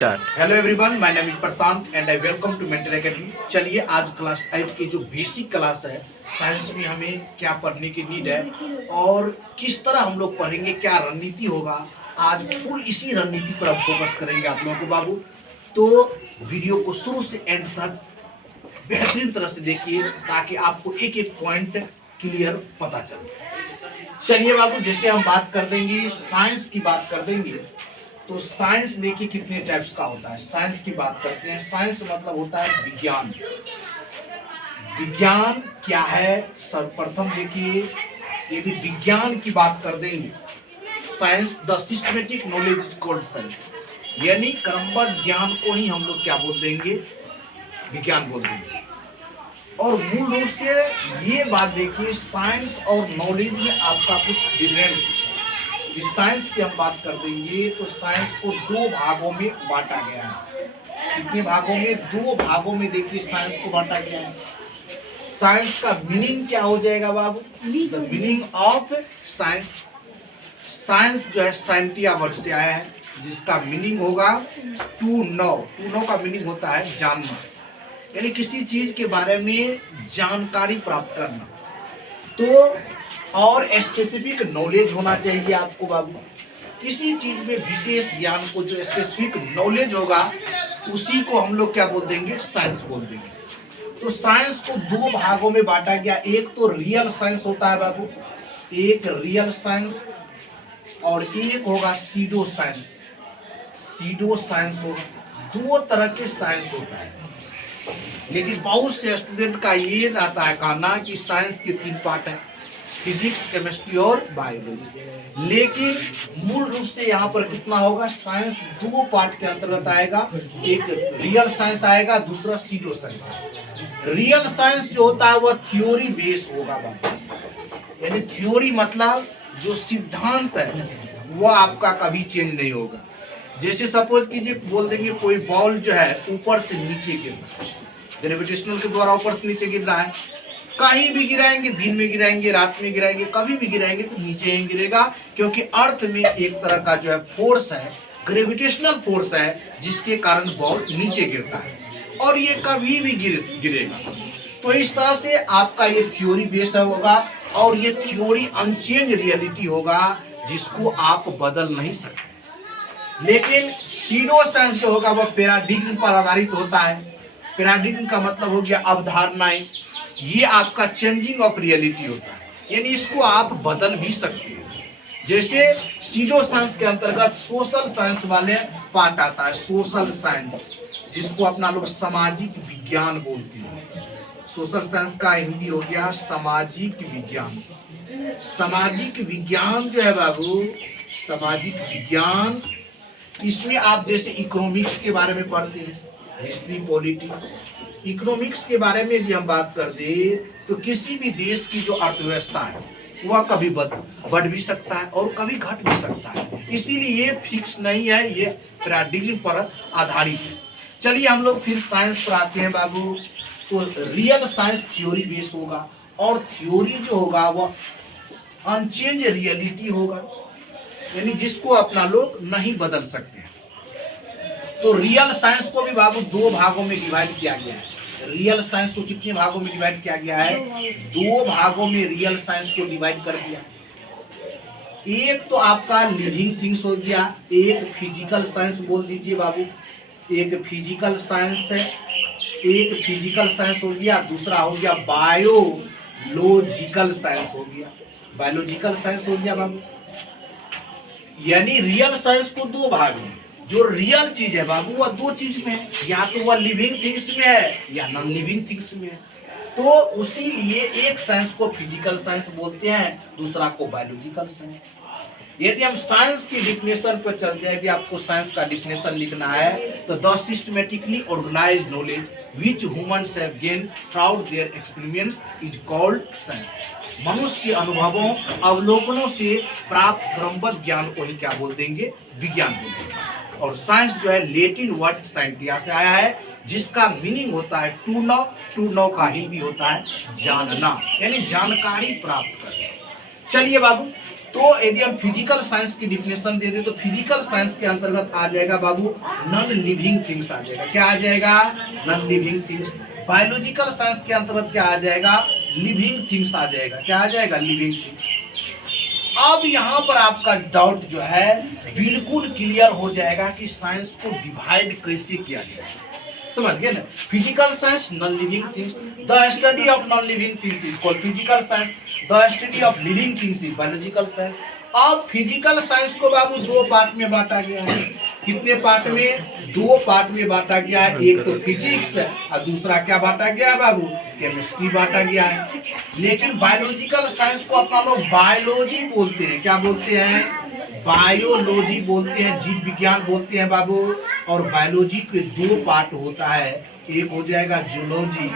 Start. Hello everyone, my name is Prashant and I welcome to mentor academy. चलिए आज class 8 की जो basic class है साइंस में हमें क्या पढ़ने की नीड है और किस तरह हम लोग पढ़ेंगे, क्या रणनीति होगा, आज फुल इसी रणनीति पर हम फोकस करेंगे आप लोगों को बाबू। तो वीडियो को शुरू से एंड तक बेहतरीन तरह से देखिए ताकि आपको एक एक पॉइंट क्लियर पता चले। चलिए बाबू, जैसे हम बात कर देंगे साइंस की बात कर देंगे तो साइंस देखिए कितने टाइप्स का होता है। साइंस की बात करते हैं, साइंस मतलब होता है विज्ञान। विज्ञान क्या है सर्वप्रथम देखिए, यदि विज्ञान की बात कर देंगे science the systematic knowledge is called science, यानी क्रमबद्ध ज्ञान को ही हम लोग क्या बोल देंगे, विज्ञान बोल देंगे। और मूल रूप से ये बात देखिए, साइंस और नॉलेज में आपका कुछ डिफरेंस है। इस साइंस की हम बात कर देंगे तो साइंस को दो भागों में बांटा गया है। कितने भागों में? दो भागों में देखिए साइंस को बांटा गया है। साइंस का मीनिंग क्या हो जाएगा बाबू? The meaning of science. Science जो है साइंटिया वर्ड से आया है जिसका मीनिंग होगा टू नो। टू नो का मीनिंग होता है जानना, यानी किसी चीज के बारे में जानकारी प्राप्त करना। तो और स्पेसिफिक नॉलेज होना चाहिए आपको बाबू। किसी चीज में विशेष ज्ञान को, जो स्पेसिफिक नॉलेज होगा उसी को हम लोग क्या बोल देंगे, साइंस बोल देंगे। तो साइंस को दो भागों में बांटा गया। एक तो रियल साइंस होता है बाबू, एक रियल साइंस, और एक होगा सीडो साइंस। सीडो साइंस हो, दो तरह के साइंस होता है। लेकिन बहुत से स्टूडेंट का ये आता है कहना कि साइंस के तीन पार्ट है, फिजिक्स, केमिस्ट्री और बायोलॉजी। लेकिन मूल रूप से यहाँ पर कितना होगा, साइंस दो पार्ट के अंतर्गत आएगा। एक रियल साइंस आएगा, दूसरा सीडो साइंस। रियल साइंस जो होता है वह थ्योरी बेस होगा बाबू, यानी थ्योरी मतलब जो सिद्धांत है वह आपका कभी चेंज नहीं होगा। जैसे सपोज कीजिए, बोल देंगे कोई बॉल जो है ऊपर से नीचे गिर रहा है, ग्रेविटेशनल के द्वारा ऊपर से नीचे गिर रहा है। कहीं भी गिराएंगे, दिन में गिराएंगे, रात में गिराएंगे, कभी भी गिराएंगे तो नीचे ही गिरेगा, क्योंकि अर्थ में एक तरह का जो है फोर्स है, ग्रेविटेशनल फोर्स है, जिसके कारण बॉल नीचे गिरता है और ये कभी भी गिरेगा। तो इस तरह से आपका ये थ्योरी बेस्ड होगा और ये थ्योरी अनचेंज रियलिटी होगा जिसको आप बदल नहीं सकते। लेकिन सीडो साइंस जो होगा वह पैराडिग्म पर आधारित होता है। पैराडिग्म का मतलब हो गया अवधारणाएं। ये आपका चेंजिंग ऑफ रियलिटी होता है, यानी इसको आप बदल भी सकते हो। जैसे सीडो साइंस के अंतर्गत सोशल साइंस वाले पार्ट आता है, सोशल साइंस, जिसको अपना लोग सामाजिक विज्ञान बोलते हैं। सोशल साइंस का हिंदी हो गया सामाजिक विज्ञान। सामाजिक विज्ञान जो है बाबू, सामाजिक विज्ञान, इसमें आप जैसे इकोनॉमिक्स के बारे में पढ़ते हैं, हिस्ट्री, पॉलिटी। इकोनॉमिक्स के बारे में यदि हम बात कर दे तो किसी भी देश की जो अर्थव्यवस्था है वह कभी बढ़ भी सकता है और कभी घट भी सकता है, इसीलिए ये फिक्स नहीं है, ये पैराडिग्म पर आधारित है। चलिए हम लोग फिर साइंस पर आते हैं बाबू। तो रियल साइंस थ्योरी बेस होगा और थ्योरी जो होगा वह अनचेंज रियलिटी होगा, यानी जिसको अपना लोग नहीं बदल सकते हैं। तो रियल साइंस को भी बाबू दो भागों में डिवाइड किया गया है। रियल साइंस को कितने भागों में डिवाइड किया गया है? दो भागों में रियल साइंस को डिवाइड कर दिया। एक तो आपका लिविंग थिंग्स हो गया, एक फिजिकल साइंस बोल दीजिए बाबू। एक फिजिकल साइंस है, एक फिजिकल साइंस हो गया, दूसरा हो गया बायोलॉजिकल साइंस हो गया। बायोलॉजिकल साइंस हो गया बाबू। यानी रियल साइंस को दो भाग में, जो रियल चीज है बाबू वह दो चीज में है, या तो वह लिविंग थिंग्स में है या नॉन लिविंग थिंग्स में है। तो उसी लिए एक साइंस को फिजिकल साइंस बोलते हैं, दूसरा को बायोलॉजिकल साइंस। यदि हम साइंस की डिफिनेशन पर चलते हैं कि आपको साइंस का डिफिनेशन लिखना है तो the systematically organised knowledge which humans have gained throughout their experience is called science. मनुष्य के अनुभवों, अवलोकनों से प्राप्त क्रमबद्ध ज्ञान को ही क्या बोल देंगे, विज्ञान बोल देंगे। और साइंस जो है लेटिन वर्ड साइंटिया से आया है, जिसका मीनिंग होता है टू नो। टू नो का हिंदी होता है जानना, यानी जानकारी प्राप्त करना। चलिए बाबू, तो यदि हम फिजिकल साइंस की डिफिनेशन दे दें तो फिजिकल साइंस के अंतर्गत आ जाएगा बाबू नॉन लिविंग थिंग्स आ जाएगा। क्या आ जाएगा? Non living things. Biological science के अंतर्गत क्या आ जाएगा? लिविंग थिंग्स आ जाएगा। क्या आ जाएगा? Living things. अब यहाँ पर आपका डाउट जो है बिल्कुल क्लियर हो जाएगा कि साइंस को डिवाइड कैसे किया गया है। समझ गए ना? Physical science non living things, the study of non living things is called physical science, the study of living things is biological science. अब फिजिकल साइंस को बाबू दो पार्ट में बांटा गया है। कितने पार्ट में? दो पार्ट में बांटा गया है। एक तो फिजिक्स और दूसरा क्या बांटा गया है बाबू? केमिस्ट्री बांटा गया है। लेकिन बायोलॉजिकल साइंस को अपना लोग बायोलॉजी बोलते हैं। क्या बोलते हैं? बायोलॉजी बोलते हैं, जीव विज्ञान बोलते हैं बाबू। और बायोलॉजी के दो पार्ट होता है, एक हो जाएगा जूलॉजी,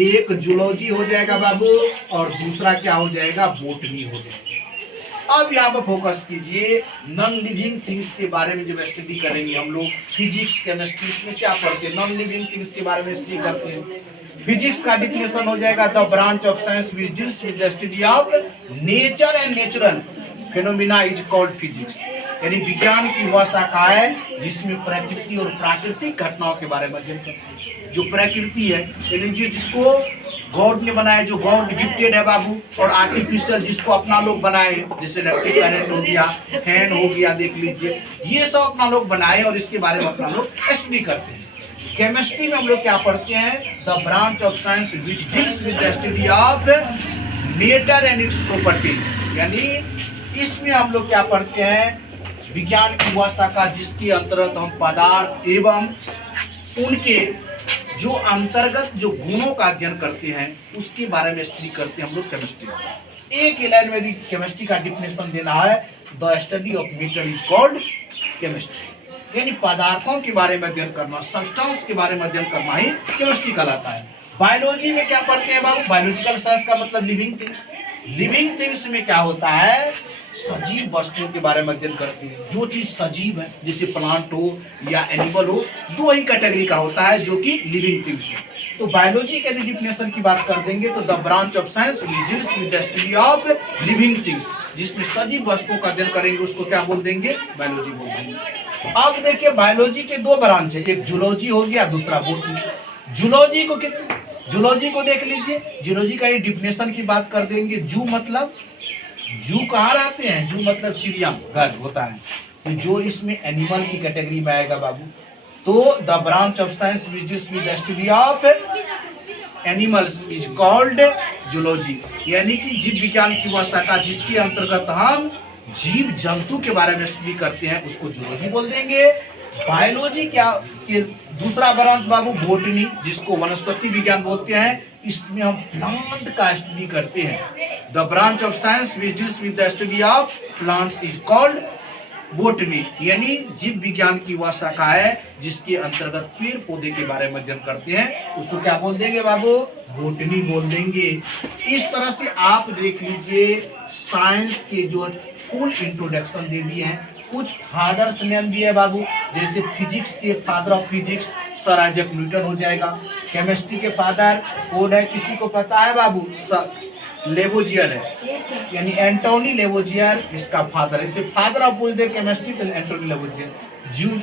एक जूलॉजी हो जाएगा बाबू और दूसरा क्या हो जाएगा? बोटनी हो जाएगा। अब यहाँ पर फोकस कीजिए, नॉन लिविंग थिंग्स के बारे में जब स्टडी करेंगे हम लोग फिजिक्स केमिस्ट्री में क्या पढ़ते हैं? नॉन लिविंग थिंग्स के बारे में स्टडी करते हैं। फिजिक्स का डिफिनेशन हो जाएगा the branch of science which deals with the study of nature and natural phenomena is called physics. यानी विज्ञान की वह शाखा है जिसमें प्रकृति और प्राकृतिक घटनाओं के बारे में अध्ययन करते हैं। जो प्रकृति है यानी जिसको गॉड ने बनाया, जो गॉड गिफ्टेड है बाबू, और आर्टिफिशियल जिसको अपना लोग बनाए, जैसे इलेक्ट्रिक करंट हो गया, फैन हो गया, देख लीजिए ये सब अपना लोग बनाए और इसके बारे में अपना लोग स्टडी करते हैं। केमिस्ट्री में हम लोग क्या पढ़ते हैं? The branch of science which deals with the study of matter and its properties. यानी इसमें हम लोग क्या पढ़ते हैं? विज्ञान की वह शाखा जिसके अंतर्गत हम पदार्थ एवं उनके जो अंतर्गत जो गुणों का अध्ययन करते हैं उसके बारे में स्टडी करते हैं हम लोग केमिस्ट्री। एक ही लाइन में यदि केमिस्ट्री का डिफिनेशन देना है, the study of matter is called chemistry. यानी पदार्थों के बारे में अध्ययन करना, सब्सटेंस के बारे में अध्ययन करना ही केमिस्ट्री कहलाता है। बायोलॉजी में क्या पढ़ते हैं बाबू? बायोलॉजिकल साइंस का मतलब लिविंग थिंग्स। लिविंग थिंग्स में क्या होता है? सजीव वस्तुओं के बारे में अध्ययन करते हैं। जो चीज सजीव है जैसे प्लांट हो या एनिमल हो, दो ही कैटेगरी का होता है जो कि लिविंग थिंग्स है। तो बायोलॉजी के डिफिनेशन की बात कर देंगे तो the branch of science which deals with the study of living things, जिसमें सजीव वस्तुओं का अध्ययन करेंगे उसको क्या बोल देंगे? बायोलॉजी बोल देंगे। अब देखिए बायोलॉजी के दो ब्रांच है, एक जूलॉजी हो गया, दूसरा बोटनी। जूलॉजी को कितने? जूलॉजी को देख लीजिए, जूलॉजी का ये डिफिनेशन की बात कर देंगे। जू मतलब जू कहाँ रहते हैं? जू मतलब चिड़िया घर होता है। तो जो इसमें एनिमल की कैटेगरी में आएगा बाबू, तो the branch of science which deals with the study of animals is called zoology. यानी कि जीव विज्ञान की वह शाखा जिसके अंतर्गत हम जीव जंतु के बारे में स्टडी करते हैं उसको जूलॉजी बोल देंगे। बायोलॉजी क्या के दूसरा ब्रांच बाबू बोटनी, जिसको वनस्पति विज्ञान बोलते हैं, इसमें हम प्लांट का स्टडी करते हैं। The branch of science which deals with the study of plants is called botany. यानी जीव विज्ञान की वह शाखा है जिसके अंतर्गत पेड़ पौधे के बारे में अध्ययन करते हैं, उसको क्या बोल देंगे बाबू? बोटनी बोल देंगे। इस तरह से आप देख लीजिए साइंस के जो फुल इंट्रोडक्शन दे दिए हैं। कुछ फादर्स नेम भी है बाबू, जैसे फिजिक्स के father of physics sir Isaac Newton हो जाएगा। केमिस्ट्री के फादर कौन है? किसी को पता है बाबू? लेवोजियर है, यानी एंटोनी लेवोजियर इसका फादर है। इसे फादर ऑफ पूछ दे केमिस्ट्री तो एंटोनी लेवोजियर।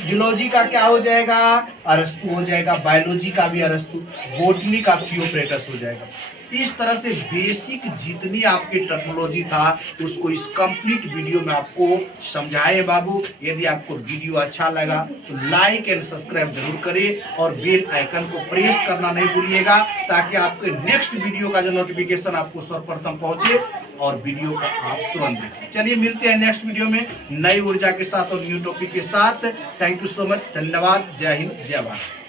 जूलॉजी का क्या हो जाएगा? अरस्तु हो जाएगा। बायोलॉजी का भी अरस्तु। बोटनी का थियोफ्रेटस हो जाएगा। इस तरह से बेसिक जितनी आपकी टेक्नोलॉजी था उसको इस कंप्लीट वीडियो में आपको समझाए बाबू। यदि आपको वीडियो अच्छा लगा तो लाइक एंड सब्सक्राइब जरूर करें और बेल आइकन को प्रेस करना नहीं भूलिएगा ताकि आपके नेक्स्ट वीडियो का जो नोटिफिकेशन आपको सर्वप्रथम पहुंचे और वीडियो को आप तुरंत देखें। चलिए मिलते हैं नेक्स्ट वीडियो में नई ऊर्जा के साथ और न्यू टॉपिक के साथ। थैंक यू सो मच, धन्यवाद, जय हिंद, जय भारत।